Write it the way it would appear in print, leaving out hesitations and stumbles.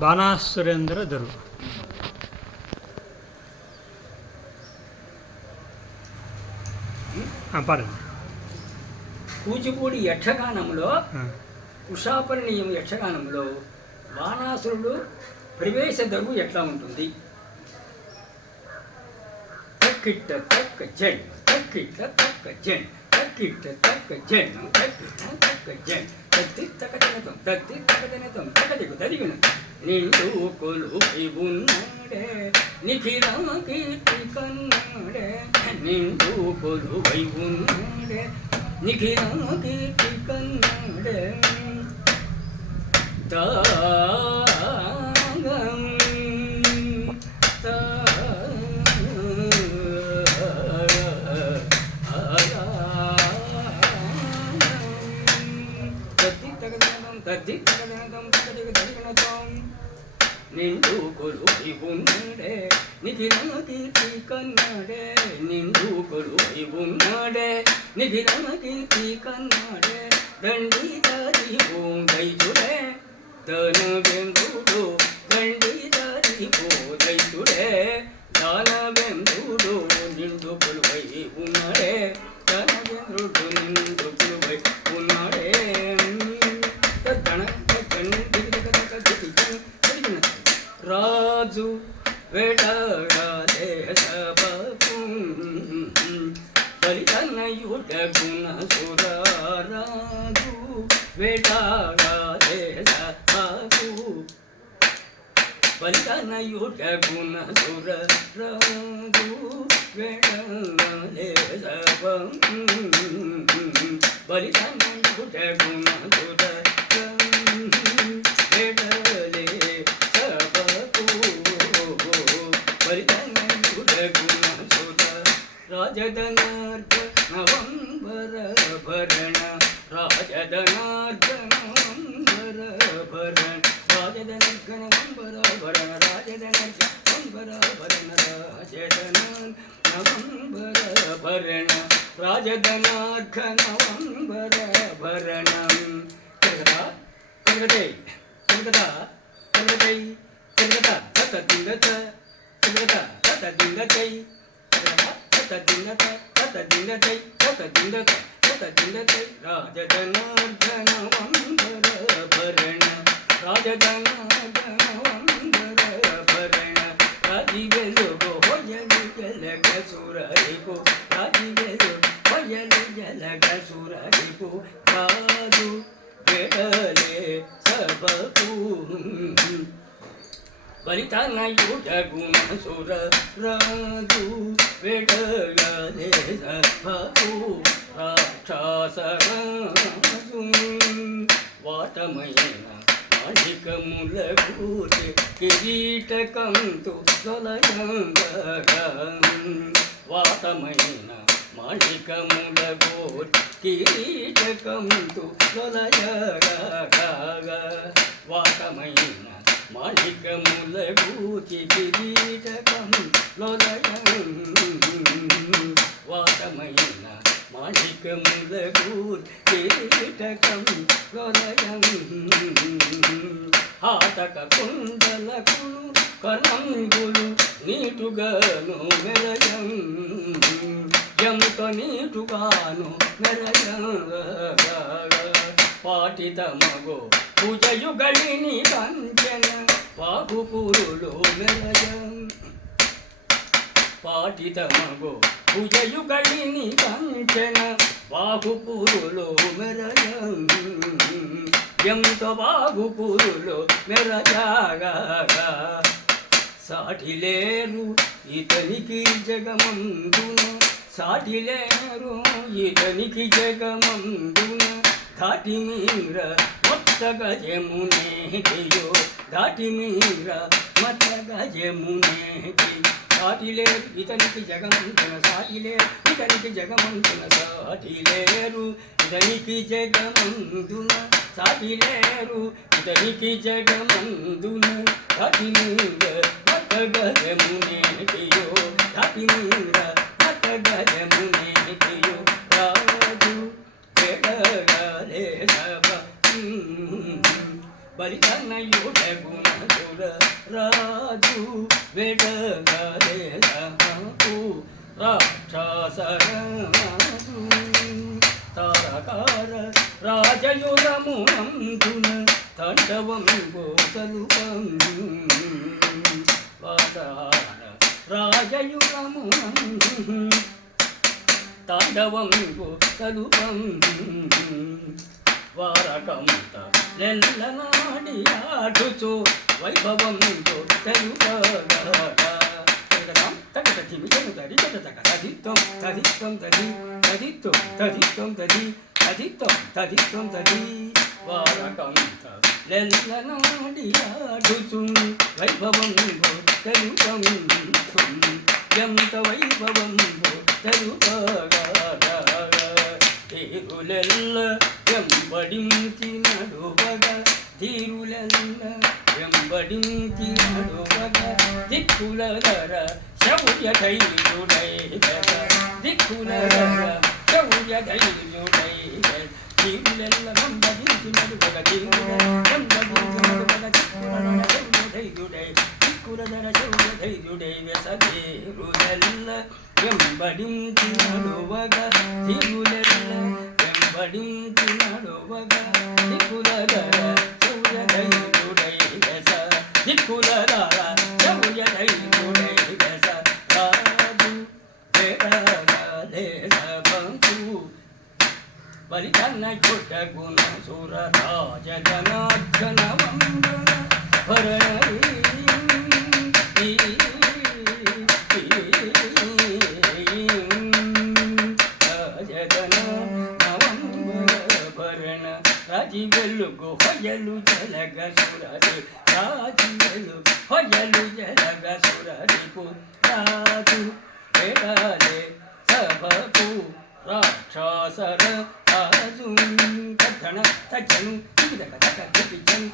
బాణాసురేంద్ర దొరు. పాడండి. కూచిపూడి యక్షగానంలో ఉషాపరిణీయం యక్షగానంలో బాణాసురుడు ప్రవేశ దరువు ఎట్లా ఉంటుంది? తక్కిట్ట తక్క జన్ తక్కిట్ట తక్క జన్ తక్కిట్ట తక్క జన్ తక్కిట్ట తక్క జన్ తత్తి తక్కదనతం తత్తి తక్కదనతం తక్కదిగు తదిగిన నిండు కొలుపి ఉన్నాడే నిఖిల కీర్తి కన్నాడే నిండు కొలుపై ఉన్నాడే నిఖిల కీర్తి కన్నాడే తాగం తద్ది తగదనతం తగదిగ తదిగనతం నిండు కొలుపై ఉన్నాడే నిఖిల కీర్తి కన్నాడే నిండు కొలుపై ఉన్నాడే నిఖిల కీర్తి కన్నాడే దండి దారి పోదైతుడే దానవేంద్రుడు దండి దారి పోదైతుడే దానవేంద్రుడు నిండు కొలుపై ఉన్నాడే దానవేంద్రుడు నిండు కొలుపై ఉన్నాడే రాజు వేటాడే సభకు బలితనయుడ గుణ సురారాజు వేటాడే సభకు బలితనయుడ గుణ సురారాజు వేటాడే సభకు బలితనయుడ గుణ రాజధనార్ఘ నవంబర భరణ రాజధనార్ఘ నవంబర భరణ రాజధనార్ఘ నవంబర భరణ రాజధనార్ఘ నవంబర భరణ రాజధనార్ఘ నవంబర భరణ రాజధనార్ఘ నవంబర భరణ కలగదా కలగదై కలగదా కలగదై కలగదా తత దింగత కలగదా తత దింగతై తదింగతై రాజధనార్ఘ నవంబర భరణ రాజధనార్ఘ నవంబర భరణ రాజివెలుగు హొయలు జలగ సురరిపు రాజివెలుగు హొయలు జలగ సురరిపు రాజు వెడలే సభకు బలితనయుడ గుణ సుర రాజు వెడలే సభకు రాక్షసరాజు వాటమైన మాణికముల కూర్చి కిరీటకంతు తొలయంగా వాటమైన మాణికముల కూర్చి కిరీటకంతు తొలయగా వాటమైన మాణికముల కూర్చి కిరీటకం లొలయం వాటమైన మాణికముల కూర్చి కిరీటకం లొలయం హాటక కుండలకును కనంగులు నీటుగాను మెరయం యముతో నీటుగాను మెరయం పాటితమగో పూజయుగళిని కంచెన పాపుపురులు మెరయం పాటితమగో పూజయుగళిని కంచెన పాపుపురులు మెరయం ఎంతో బాగుపురులు మెరజాగా సాటిలేరు ఇతనికి జగమందున సాటిలేరు ఇతనికి జగమందున ధాటి మీర మొత్త గజమునేటియో ధాటి మీర మొత్త గజమునేటి సాటిలేరు ఇతనికి జగమంతున సాటిలేరు ఇతనికి జగమంతున సాటిలేరు ఇతనికి జగమందున సాటిలేరు ఇతనికి జగమందున ధాటి మీర మొత్త గజమునేటియో ధాటి మీర మొత్త గజమునేటియో రాజు వెడలే సభ బలితనయుడగుణ సుర రాజు వెడగలేలకు రాక్షసరాజు తారకార రాజయుగమునందున తండవం గోతలు రాజయుగమునందు తాండవం గోతలు వారకంత నెల్లనాడి ఆడుచు వైభవంతో తెలుపగా తగట తిమిగను తడి తగ తదిత్వం తదిత్వం తది తదిత్వం తదిత్వం తది తదిత్వం తదిత్వం తది వారకంత నెల్లనాడి ఆడుచు వైభవంతో తెలుపం ఎంత వైభవంతో తెలుపగా తీరులెల్ల వెంబడించి నడువగ తీరులెల్ల వెంబడించి నడువగ దిక్కుల ధర శౌర్య ధైర్యుడై దిక్కుల ధర శౌర్య ధైర్యుడై తీరులెల్ల వెంబడించి నడువగ వెంబడించి నడువగ శౌర్య ధైర్యుడై దిక్కుల ధర శౌర్య ధైర్యుడై వెసదేరులెల్ల వెంబడించి నడువగ తీరులెల్ల వెంబడించి నడువగ దిక్కుల ధర శౌర్య ధైర్యుడై వెస దిక్కుల ధర శౌర్య ధైర్యుడై వెస రాజు దేశ బంకు బలితనయుడగుణ సుర రాజ జనార్దన వందన భరణి రాజి వెలుగు హొయలు జలగ సురది రాజి వెలుగు హొయలు జలగ సురది రాజు వేడాలే సభకు రాక్షసర రాజు కథన తచ్చను దిగదక తక దిగను